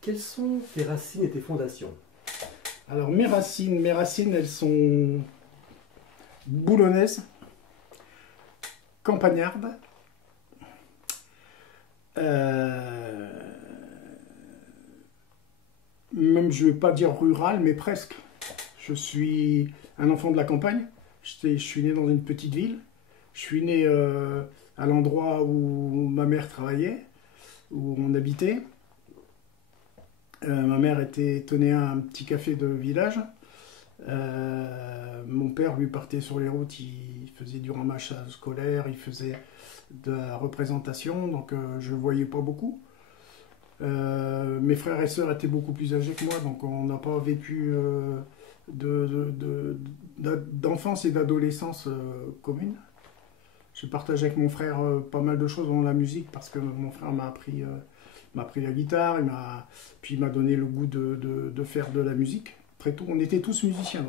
Quelles sont tes racines et tes fondations? Alors mes racines, elles sont boulonnaises, campagnardes, euh, même je ne vais pas dire rurales, mais presque. Je suis un enfant de la campagne. Je suis né dans une petite ville. Je suis né à l'endroit où ma mère travaillait, où on habitait. Ma mère tenait un petit café de village. Mon père, lui, partait sur les routes, il faisait du ramassage scolaire, il faisait de la représentation, donc je ne le voyais pas beaucoup. Mes frères et sœurs étaient beaucoup plus âgés que moi, donc on n'a pas vécu d'enfance et d'adolescence commune. J'ai partagé avec mon frère pas mal de choses dans la musique parce que mon frère m'a appris la guitare, puis il m'a donné le goût de faire de la musique. Très tôt, on était tous musiciens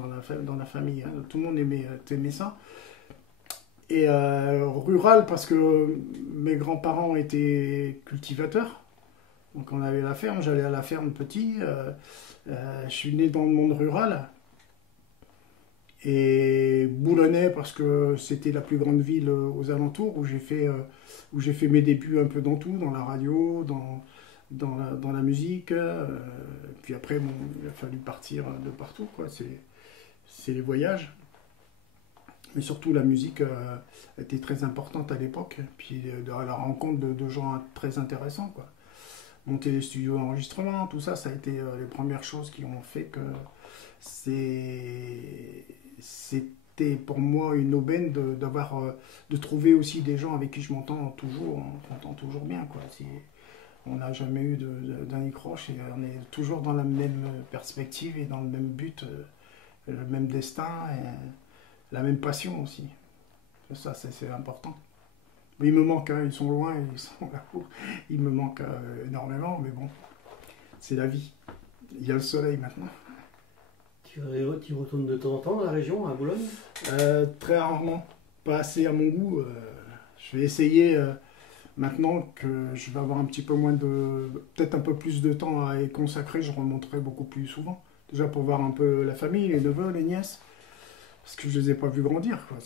dans la famille, hein. Tout le monde aimait ça. Et rural parce que mes grands-parents étaient cultivateurs. Donc on avait la ferme, j'allais à la ferme petit. Je suis né dans le monde rural. Et Boulonnais parce que c'était la plus grande ville aux alentours où j'ai fait mes débuts un peu dans tout, dans la radio, dans la musique. Puis après, bon, il a fallu partir de partout, quoi. C'est les voyages. Mais surtout, la musique était très importante à l'époque. Puis à la rencontre de gens très intéressants, quoi. Monter les studios d'enregistrement, tout ça, ça a été les premières choses qui ont fait que c'était pour moi une aubaine de trouver aussi des gens avec qui on m'entend toujours bien, quoi. On n'a jamais eu d'un accroche et on est toujours dans la même perspective et dans le même but, le même destin et la même passion aussi. Ça, c'est important. Mais il me manque, hein, ils sont loin, ils sont là-haut. Il me manque énormément, mais bon, c'est la vie. Il y a le soleil maintenant. Tu retournes de temps en temps dans la région, à Boulogne? Très rarement, pas assez à mon goût. Je vais essayer maintenant que je vais avoir un petit peu moins peut-être un peu plus de temps à y consacrer, je remonterai beaucoup plus souvent. Déjà pour voir un peu la famille, les neveux, les nièces, parce que je les ai pas vus grandir, quoi.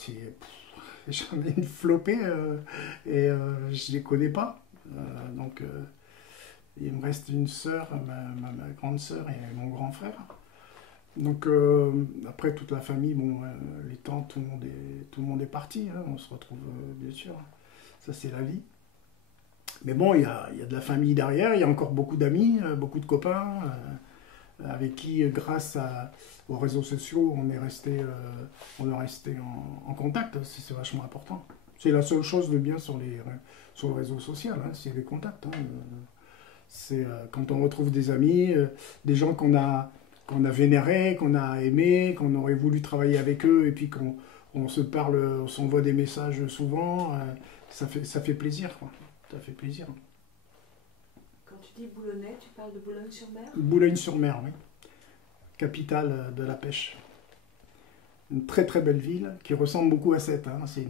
J'en ai une flopée et je les connais pas. Donc il me reste une sœur, ma grande sœur et mon grand frère. Donc après toute la famille, bon, les tantes, tout le monde est parti, hein, on se retrouve bien sûr. Ça c'est la vie. Mais bon, il y a de la famille derrière, il y a encore beaucoup d'amis, beaucoup de copains, avec qui, aux réseaux sociaux, on est resté en contact. C'est vachement important. C'est la seule chose de bien sur le réseau social, hein, c'est les contacts, hein. C'est quand on retrouve des amis, des gens qu'on a vénérés, qu'on a aimés, qu'on aurait voulu travailler avec eux, et puis on se parle, on s'envoie des messages souvent, ça fait plaisir, quoi. Ça fait plaisir. Quand tu dis Boulonnais, tu parles de Boulogne-sur-Mer? Boulogne-sur-Mer, oui. Capitale de la pêche. Une très très belle ville qui ressemble beaucoup à Sète, hein. C'est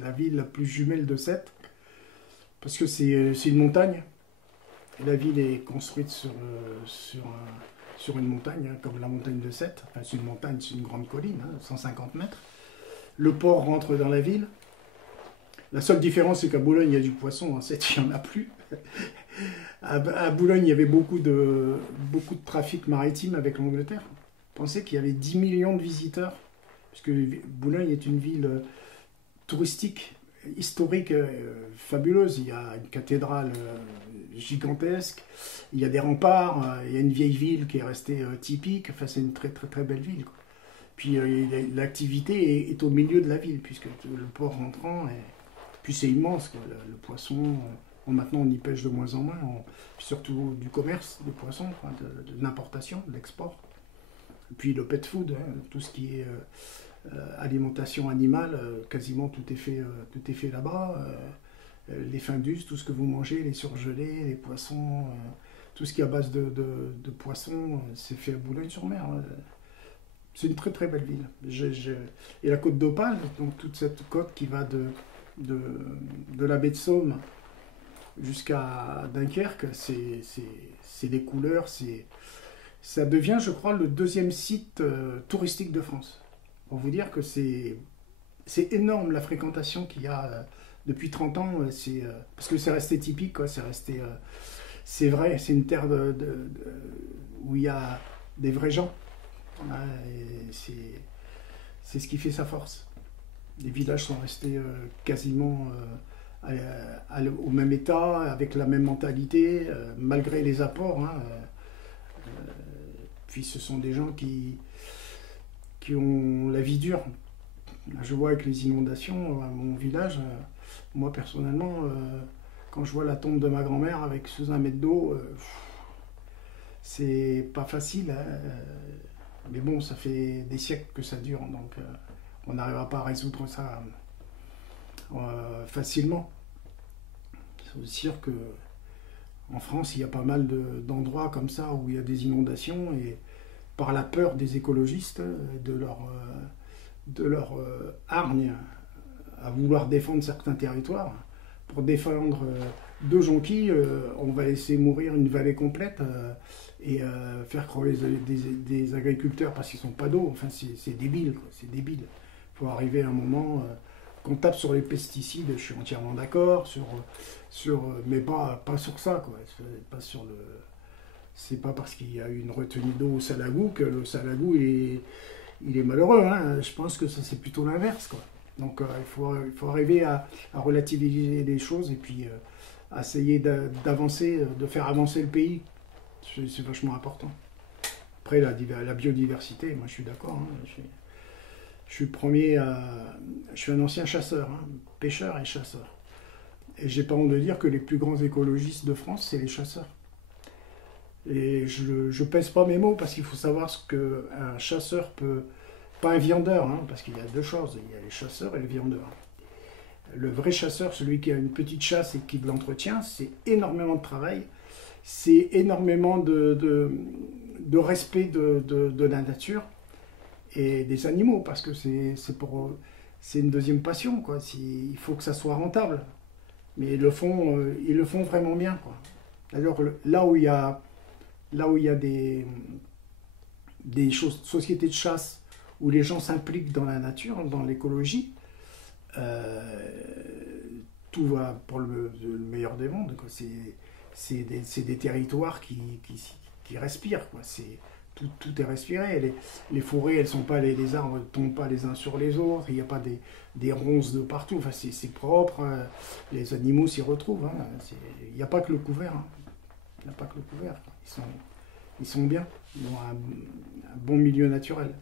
la ville la plus jumelle de Sète, parce que c'est une montagne. Et la ville est construite sur une montagne, hein, comme la montagne de Sète. Enfin, c'est une montagne, c'est une grande colline, hein, 150 mètres. Le port rentre dans la ville. La seule différence, c'est qu'à Boulogne, il y a du poisson. À Sète, il n'y en a plus. À Boulogne, il y avait beaucoup de trafic maritime avec l'Angleterre. Pensez qu'il y avait 10 millions de visiteurs, puisque Boulogne est une ville touristique, historique, fabuleuse. Il y a une cathédrale gigantesque, il y a des remparts, il y a une vieille ville qui est restée typique. Enfin, c'est une très très très belle ville, quoi. Puis l'activité est au milieu de la ville, puisque le port rentrant, puis c'est immense, quoi. Le poisson, maintenant on y pêche de moins en moins, puis surtout du commerce des poissons, quoi, de l'importation, de l'export. Puis le pet food, hein, tout ce qui est alimentation animale, quasiment tout est fait là-bas. Les findus, tout ce que vous mangez, les surgelés, les poissons, tout ce qui est à base de poissons, c'est fait à Boulogne-sur-Mer. C'est une très très belle ville. Et la côte d'Opale, donc toute cette côte qui va de la baie de Somme jusqu'à Dunkerque, c'est des couleurs, ça devient, je crois, le deuxième site touristique de France. Pour vous dire que c'est énorme la fréquentation qu'il y a depuis 30 ans, parce que c'est resté typique, quoi, c'est vrai, c'est une terre où il y a des vrais gens. Voilà, et c'est ce qui fait sa force. Les villages sont restés quasiment au même état, avec la même mentalité, malgré les apports. Hein, puis ce sont des gens qui ont la vie dure. Je vois avec les inondations à mon village, moi personnellement, quand je vois la tombe de ma grand-mère avec sous 1 mètre d'eau, c'est pas facile. Hein, mais bon, ça fait des siècles que ça dure, donc on n'arrivera pas à résoudre ça facilement. C'est aussi sûr que en France, il y a pas mal d'endroits comme ça où il y a des inondations et par la peur des écologistes, de leur hargne à vouloir défendre certains territoires, pour défendre 2 jonquilles, on va laisser mourir une vallée complète et faire crever des agriculteurs parce qu'ils n'ont pas d'eau. Enfin, c'est débile, quoi. C'est débile. Il faut arriver à un moment qu'on tape sur les pesticides, je suis entièrement d'accord, mais pas sur ça, quoi. C'est pas parce qu'il y a une retenue d'eau au Salagou que le Salagou il est malheureux. Hein. Je pense que ça c'est plutôt l'inverse, quoi. Donc il faut arriver à relativiser les choses et puis à essayer d'avancer, de faire avancer le pays. C'est vachement important. Après la biodiversité, moi je suis d'accord. Hein. Je suis un ancien chasseur, hein, pêcheur et chasseur. Et j'ai pas honte de dire que les plus grands écologistes de France, c'est les chasseurs. Et je pèse pas mes mots parce qu'il faut savoir ce qu'un chasseur peut... Pas un viandeur, hein, parce qu'il y a 2 choses, il y a les chasseurs et les viandeurs. Le vrai chasseur, celui qui a une petite chasse et qui l'entretient, c'est énormément de travail, c'est énormément de respect de la nature et des animaux, parce que c'est une deuxième passion, quoi. Il faut que ça soit rentable. Mais ils le font vraiment bien, quoi. D'ailleurs, là où il y a des sociétés de chasse où les gens s'impliquent dans la nature, dans l'écologie, tout va pour le meilleur des mondes, quoi. C'est des territoires qui respirent, quoi. Tout est respiré. Les forêts, les arbres ne tombent pas les uns sur les autres, il n'y a pas des ronces de partout. Enfin, c'est propre, les animaux s'y retrouvent. Hein. Il n'y a pas que le couvert. Hein. Il n'y a pas que le couvert. Ils sont bien, ils ont un bon milieu naturel.